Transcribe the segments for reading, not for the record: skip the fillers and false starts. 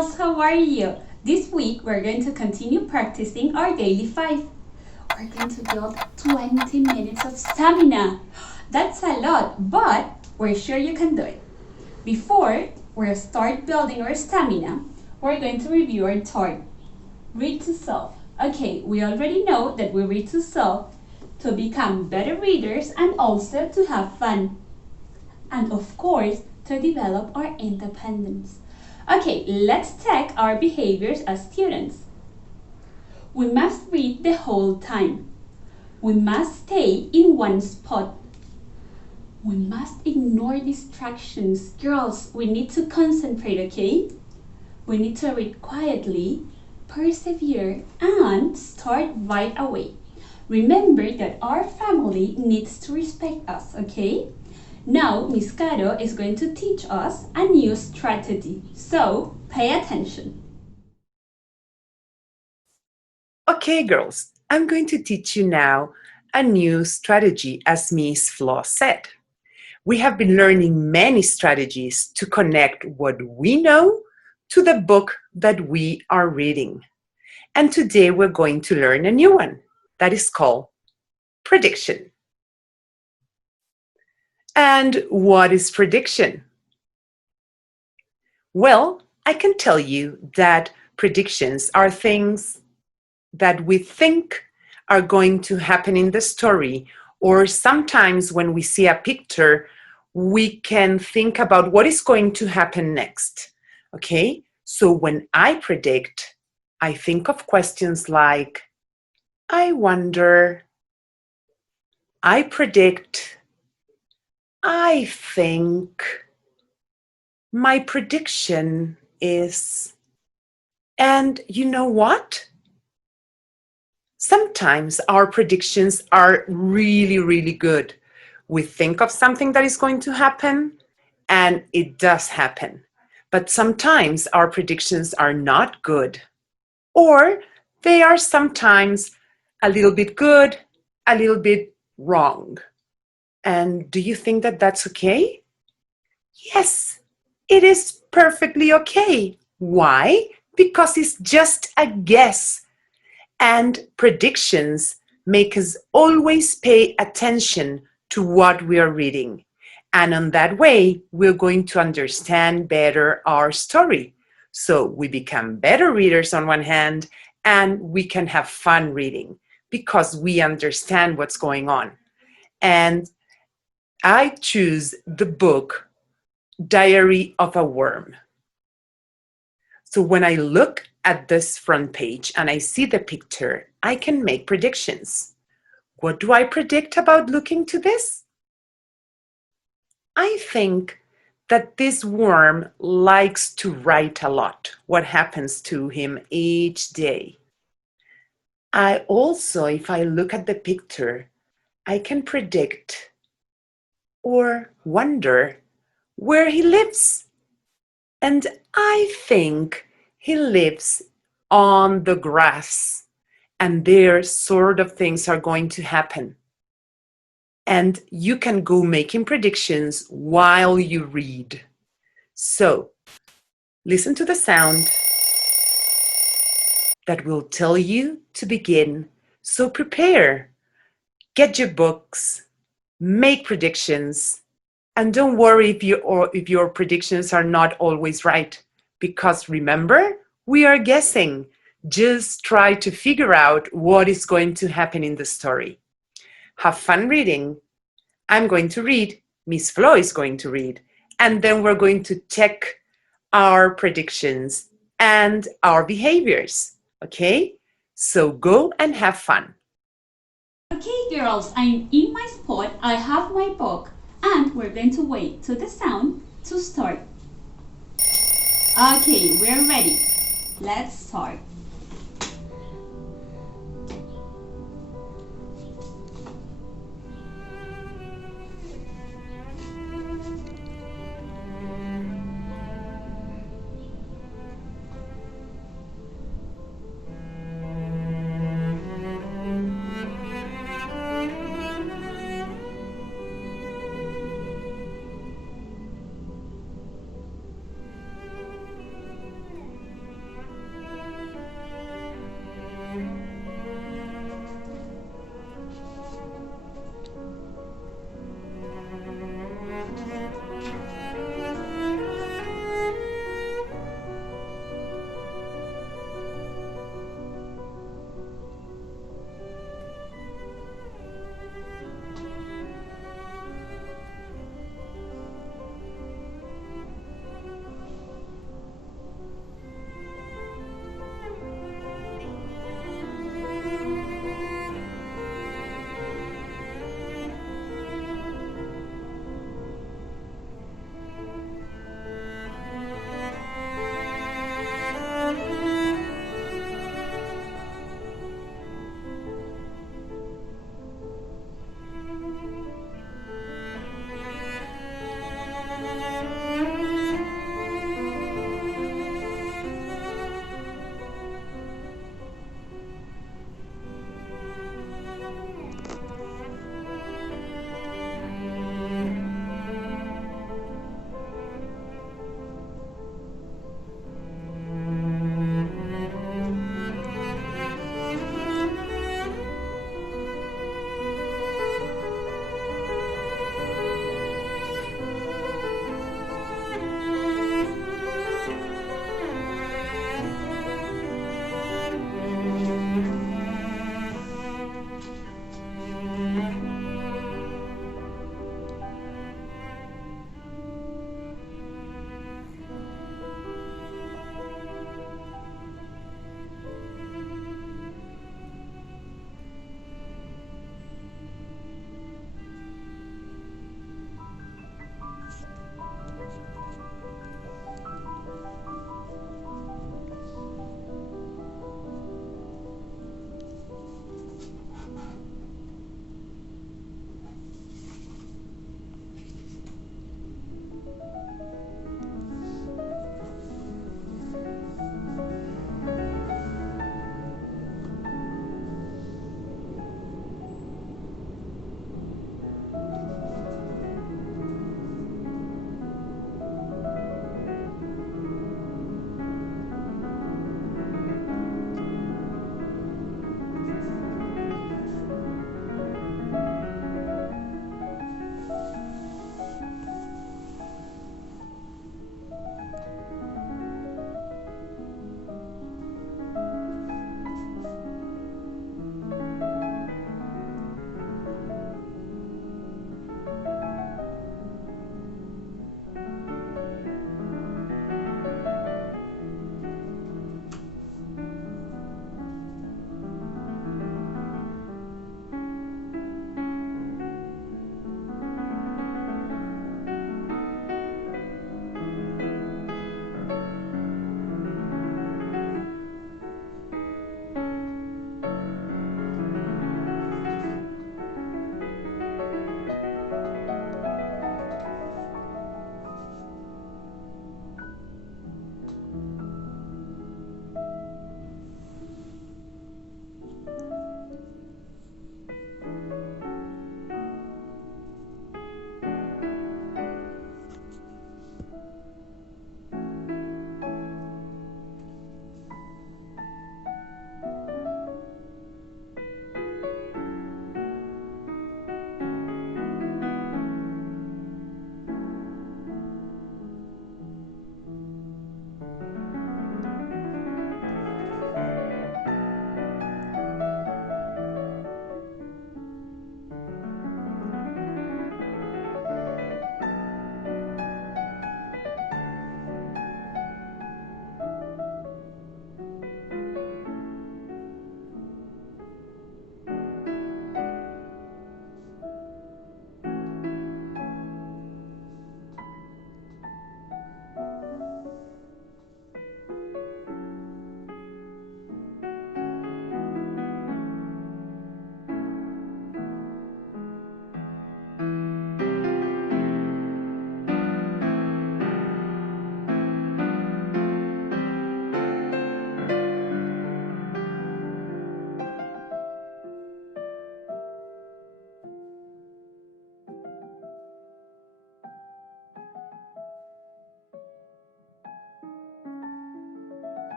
girls, how are you? This week we're going to continue practicing our daily five. We're going to build 20 minutes of stamina. That's a lot, but we're sure you can do it. Before we start building our stamina, we're going to review our target. Read to self. Okay, we already know that we read to self to become better readers and also to have fun. And of course, to develop our independence. Okay, let's check our behaviors as students. We must read the whole time. We must stay in one spot. We must ignore distractions. Girls, we need to concentrate, okay? We need to read quietly, persevere, and start right away. Remember that our family needs to respect us, okay? Now, Miss Caro is going to teach us a new strategy, so pay attention. Okay, girls, I'm going to teach you now a new strategy, as Miss Flo said. We have been learning many strategies to connect what we know to the book that we are reading. And today we're going to learn a new one that is called prediction. And what is prediction? Well, I can tell you that predictions are things that we think are going to happen in the story, or sometimes when we see a picture, we can think about what is going to happen next. Okay? So when I predict, I think of questions like, I wonder, I predict, I think, my prediction is, and you know what? Sometimes our predictions are really, really good. We think of something that is going to happen, and it does happen. But sometimes our predictions are not good, or they are sometimes a little bit good, a little bit wrong. And do you think that that's okay? Yes, it is perfectly okay. Why? Because it's just a guess. And predictions make us always pay attention to what we are reading. And on that way, we're going to understand better our story. So we become better readers on one hand, and we can have fun reading because we understand what's going on. And I choose the book Diary of a Worm. So when I look at this front page and I see the picture, I can make predictions. What do I predict about looking to this? I think that this worm likes to write a lot, what happens to him each day. I also, if I look at the picture, I can predict or wonder where he lives. And I think he lives on the grass, and there sort of things are going to happen. And you can go making predictions while you read. So listen to the sound that will tell you to begin. So prepare, get your books, make predictions, and don't worry if your predictions are not always right, because remember, we are guessing. Just try to figure out what is going to happen in the story. Have fun reading. I'm going to read, Miss Flo is going to read, and then we're going to check our predictions and our behaviors. Okay? So go and have fun. Okay, girls, I'm in my spot. I have my book, and we're going to wait to the sound to start. Okay, we're ready. Let's start.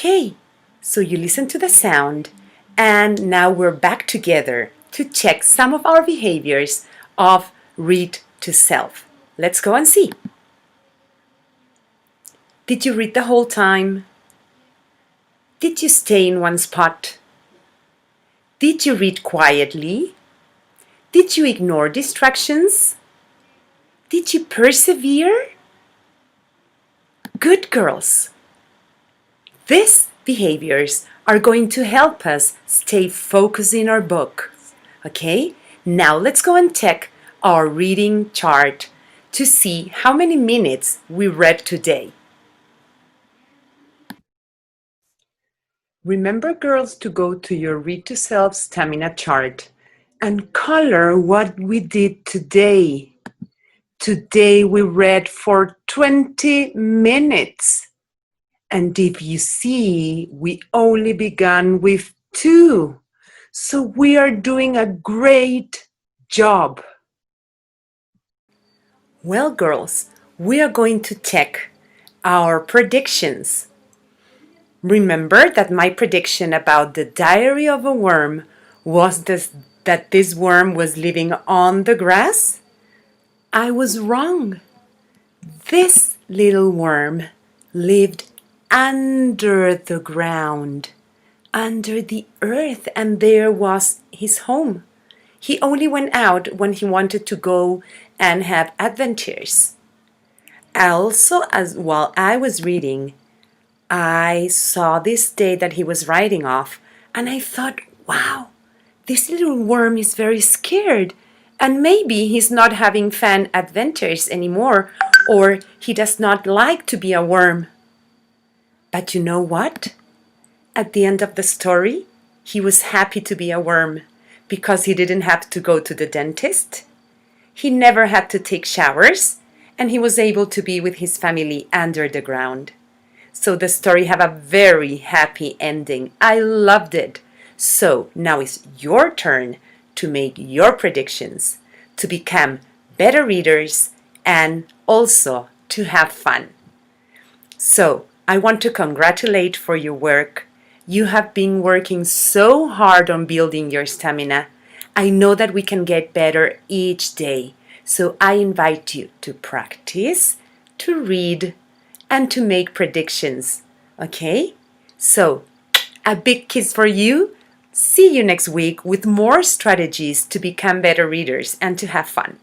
Okay, so you listen to the sound, and now we're back together to check some of our behaviors of read to self. Let's go and see. Did you read the whole time? Did you stay in one spot? Did you read quietly? Did you ignore distractions? Did you persevere? Good girls. These behaviors are going to help us stay focused in our book. Okay, now let's go and check our reading chart to see how many minutes we read today. Remember, girls, to go to your Read to Self stamina chart and color what we did today. Today we read for 20 minutes. And if you see, we only began with 2. So we are doing a great job. Well, girls, we are going to check our predictions. Remember that my prediction about the Diary of a Worm was that this worm was living on the grass? I was wrong. This little worm lived under the ground, under the earth, and there was his home. He only went out when he wanted to go and have adventures. Also, as while I was reading, I saw this day that he was riding off, and I thought, wow, this little worm is very scared, and maybe he's not having fun adventures anymore, or he does not like to be a worm. But you know what? At the end of the story, he was happy to be a worm because he didn't have to go to the dentist. He never had to take showers, and he was able to be with his family under the ground. So the story had a very happy ending. I loved it. So now it's your turn to make your predictions, to become better readers, and also to have fun. So I want to congratulate for your work. You have been working so hard on building your stamina. I know that we can get better each day. So I invite you to practice, to read, and to make predictions. Okay? So, a big kiss for you. See you next week with more strategies to become better readers and to have fun.